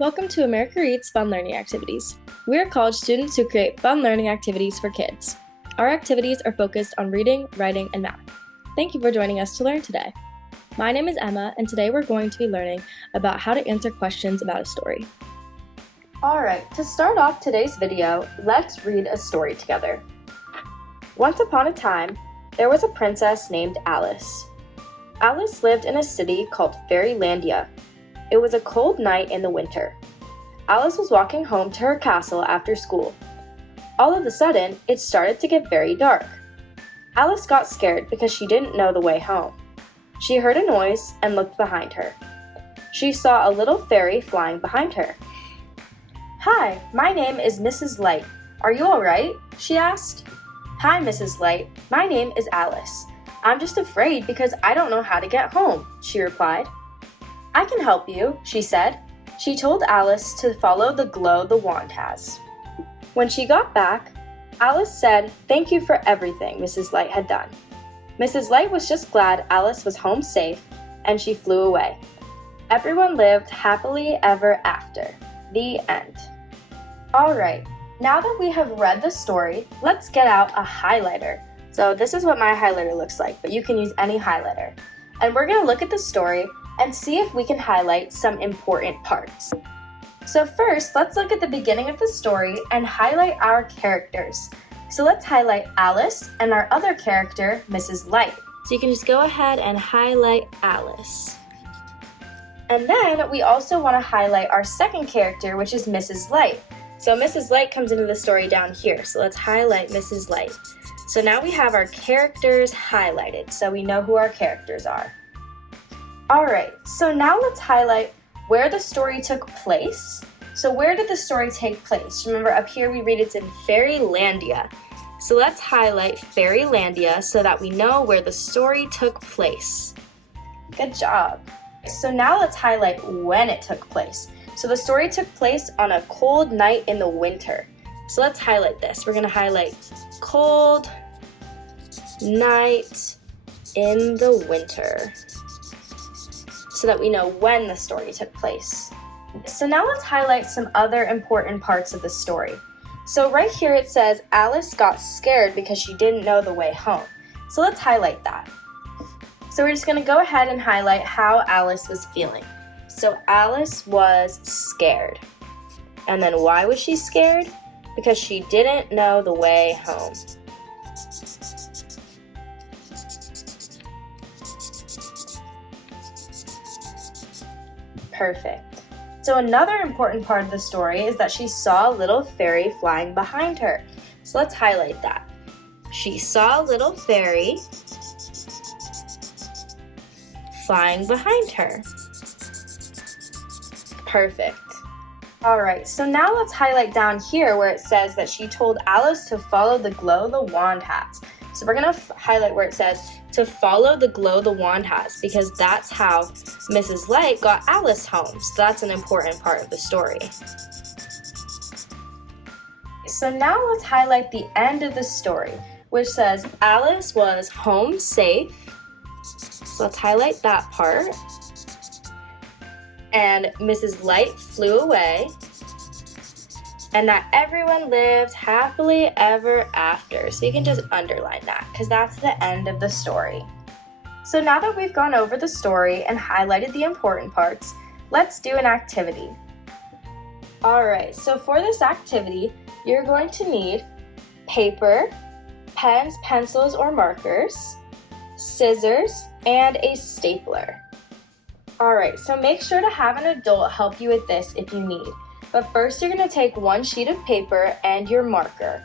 Welcome to America Reads Fun Learning Activities. We are college students who create fun learning activities for kids. Our activities are focused on reading, writing, and math. Thank you for joining us to learn today. My name is Emma, and today we're going to be learning about how to answer questions about a story. Alright, to start off today's video, let's read a story together. Once upon a time, there was a princess named Alice. Alice lived in a city called Fairylandia. It was a cold night in the winter. Alice was walking home to her castle after school. All of a sudden, it started to get very dark. Alice got scared because she didn't know the way home. She heard a noise and looked behind her. She saw a little fairy flying behind her. "Hi, my name is Mrs. Light. Are you all right?" she asked. "Hi, Mrs. Light. My name is Alice. I'm just afraid because I don't know how to get home," she replied. "I can help you," she said. She told Alice to follow the glow the wand has. When she got back, Alice said, "Thank you for everything Mrs. Light had done." Mrs. Light was just glad Alice was home safe, and she flew away. Everyone lived happily ever after. The end. Alright, now that we have read the story, let's get out a highlighter. So this is what my highlighter looks like, but you can use any highlighter. And we're going to look at the story and see if we can highlight some important parts. So first, let's look at the beginning of the story and highlight our characters. So let's highlight Alice and our other character, Mrs. Light. So you can just go ahead and highlight Alice. And then we also want to highlight our second character, which is Mrs. Light. So Mrs. Light comes into the story down here. So let's highlight Mrs. Light. So now we have our characters highlighted, so we know who our characters are. Alright, so now let's highlight where the story took place. So where did the story take place? Remember up here we read it's in Fairylandia. So let's highlight Fairylandia so that we know where the story took place. Good job. So now let's highlight when it took place. So the story took place on a cold night in the winter. So let's highlight this. We're going to highlight cold night in the winter, so that we know when the story took place. So now let's highlight some other important parts of the story. So right here it says Alice got scared because she didn't know the way home. So let's highlight that. So we're just going to go ahead and highlight how Alice was feeling. So Alice was scared. And then why was she scared? Because she didn't know the way home. Perfect. So another important part of the story is that she saw a little fairy flying behind her. So let's highlight that. She saw a little fairy flying behind her. Perfect. Alright, so now let's highlight down here where it says that she told Alice to follow the glow the wand has. So we're going to highlight where it says to follow the glow the wand has, because that's how Mrs. Light got Alice home. So that's an important part of the story. So now let's highlight the end of the story, which says Alice was home safe. So let's highlight that part. And Mrs. Light flew away. And that everyone lived happily ever after. So you can just underline that because that's the end of the story. So now that we've gone over the story and highlighted the important parts, let's do an activity. Alright, so for this activity, you're going to need paper, pens, pencils, or markers, scissors, and a stapler. Alright, so make sure to have an adult help you with this if you need. But first you're going to take one sheet of paper and your marker.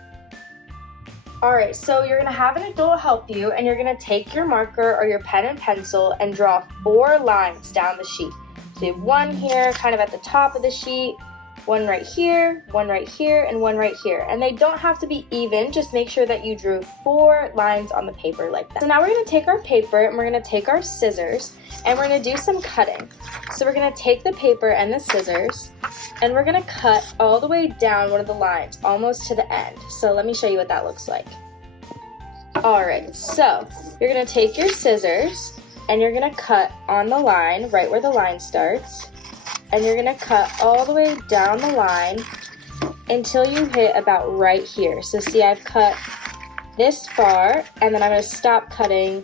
Alright, so you're going to have an adult help you and you're going to take your marker or your pen and pencil and draw 4 lines down the sheet. So you have one here kind of at the top of the sheet, one right here, and one right here. And they don't have to be even, just make sure that you drew 4 lines on the paper like that. So now we're going to take our paper and we're going to take our scissors and we're going to do some cutting. So we're going to take the paper and the scissors and we're going to cut all the way down one of the lines, almost to the end. So let me show you what that looks like. Alright, so you're going to take your scissors and you're going to cut on the line, right where the line starts. and you're going to cut all the way down the line until you hit about right here. So see, I've cut this far, and then I'm going to stop cutting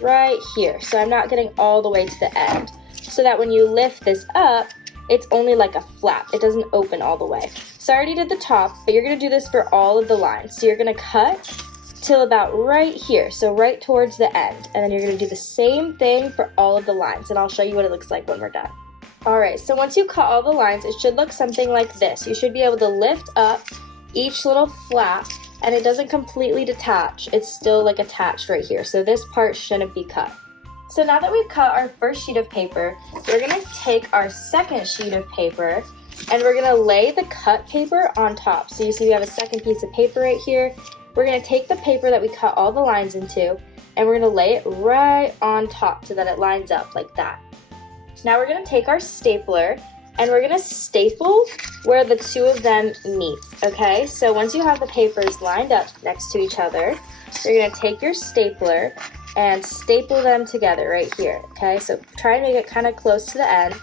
right here. So I'm not getting all the way to the end, so that when you lift this up, it's only like a flap. It doesn't open all the way. So I already did the top, but you're going to do this for all of the lines. So you're going to cut till about right here, so right towards the end, and then you're going to do the same thing for all of the lines, and I'll show you what it looks like when we're done. Alright, so once you cut all the lines, it should look something like this. You should be able to lift up each little flap, and it doesn't completely detach. It's still like attached right here, so this part shouldn't be cut. So now that we've cut our first sheet of paper, we're going to take our second sheet of paper, and we're going to lay the cut paper on top. So you see we have a second piece of paper right here. We're going to take the paper that we cut all the lines into, and we're going to lay it right on top so that it lines up like that. Now we're going to take our stapler, and we're going to staple where the two of them meet, okay? So once you have the papers lined up next to each other, you're going to take your stapler and staple them together right here, okay? So try and make it kind of close to the end.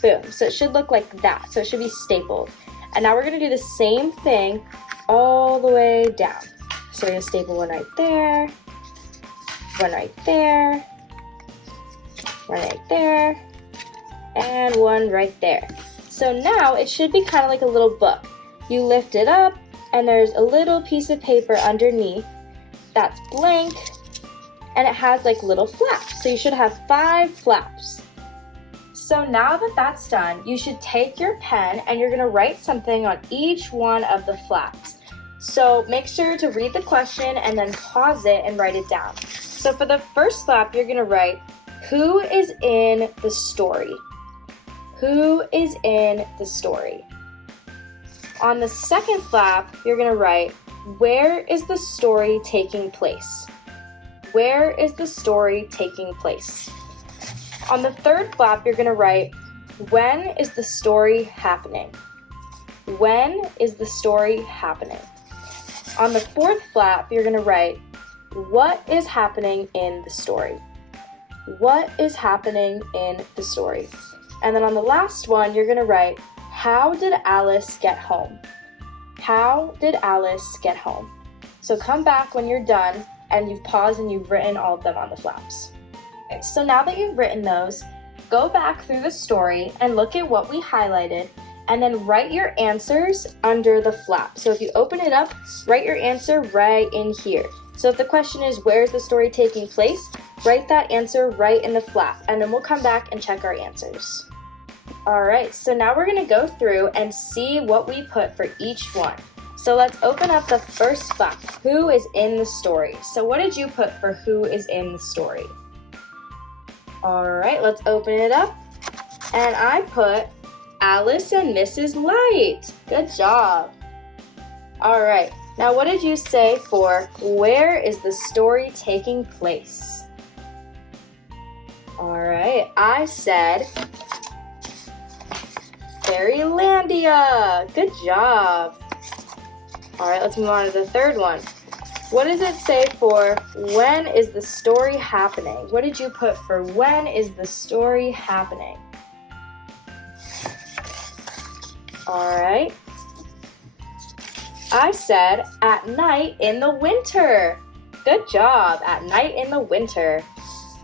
Boom. So it should look like that. So it should be stapled. And now we're going to do the same thing all the way down. So we're going to staple one right there, one right there, one right there, and one right there. So now it should be kind of like a little book. You lift it up, and there's a little piece of paper underneath that's blank, and it has like little flaps. So you should have 5 flaps. So now that that's done, you should take your pen and you're gonna write something on each one of the flaps. So make sure to read the question and then pause it and write it down. So for the first flap, you're gonna write, who is in the story? Who is in the story? On the second flap, you're gonna write, where is the story taking place? Where is the story taking place? On the third flap, you're going to write, when is the story happening? When is the story happening? On the fourth flap, you're going to write, what is happening in the story? What is happening in the story? And then on the last one, you're going to write, how did Alice get home? How did Alice get home? So come back when you're done and you've paused and you've written all of them on the flaps. Okay, so now that you've written those, go back through the story and look at what we highlighted, and then write your answers under the flap. So if you open it up, write your answer right in here. So if the question is, where is the story taking place? Write that answer right in the flap, and then we'll come back and check our answers. Alright, so now we're going to go through and see what we put for each one. So let's open up the first flap, who is in the story? So what did you put for who is in the story? Alright, let's open it up. And I put Alice and Mrs. Light. Good job. Alright, now what did you say for where is the story taking place? Alright, I said Fairylandia. Good job. Alright, let's move on to the third one. What does it say for when is the story happening? What did you put for when is the story happening? Alright. I said at night in the winter. Good job, at night in the winter.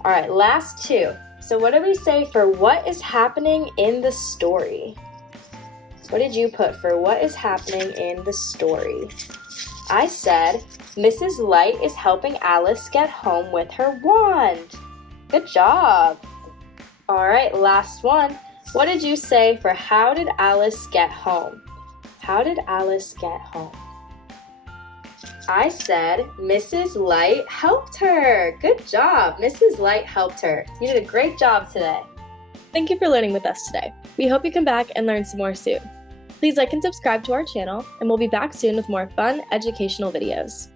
Alright, last two. So what did we say for what is happening in the story? What did you put for what is happening in the story? I said, Mrs. Light is helping Alice get home with her wand. Good job. All right, last one. What did you say for how did Alice get home? How did Alice get home? I said, Mrs. Light helped her. Good job. Mrs. Light helped her. You did a great job today. Thank you for learning with us today. We hope you come back and learn some more soon. Please like and subscribe to our channel, and we'll be back soon with more fun educational videos.